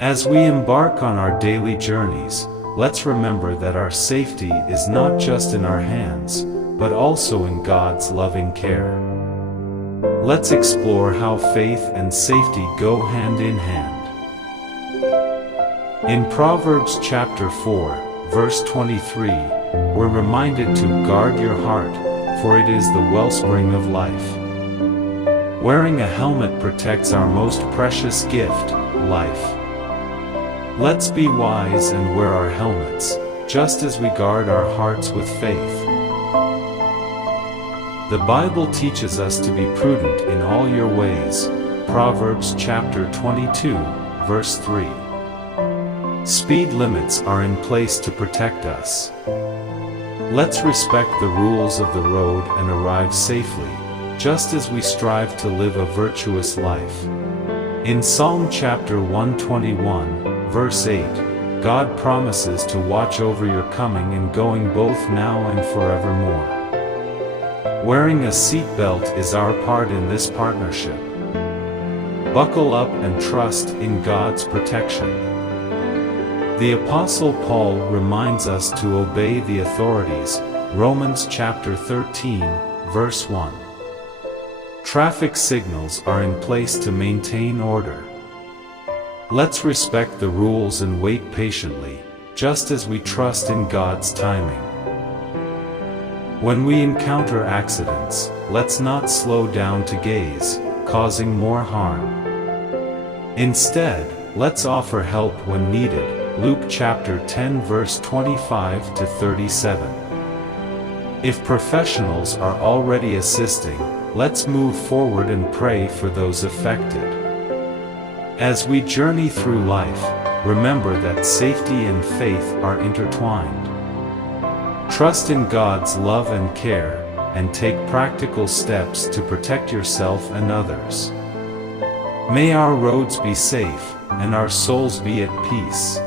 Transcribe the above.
As we embark on our daily journeys, let's remember that our safety is not just in our hands, but also in God's loving care. Let's explore how faith and safety go hand in hand. In Proverbs chapter 4, verse 23, we're reminded to guard your heart, for it is the wellspring of life. Wearing a helmet protects our most precious gift, life. Let's be wise and wear our helmets, just as we guard our hearts with faith. The Bible teaches us to be prudent in all your ways, Proverbs chapter 22, verse 3. Speed limits are in place to protect us. Let's respect the rules of the road and arrive safely, just as we strive to live a virtuous life. In Psalm chapter 121, verse 8, God promises to watch over your coming and going both now and forevermore. Wearing a seatbelt is our part in this partnership. Buckle up and trust in God's protection. The Apostle Paul reminds us to obey the authorities, Romans chapter 13, verse 1. Traffic signals are in place to maintain order. Let's respect the rules and wait patiently, just as we trust in God's timing. When we encounter accidents, let's not slow down to gaze, causing more harm. Instead, let's offer help when needed, Luke chapter 10 verse 25 to 37. If professionals are already assisting, let's move forward and pray for those affected. As we journey through life, remember that safety and faith are intertwined. Trust in God's love and care, and take practical steps to protect yourself and others. May our roads be safe, and our souls be at peace.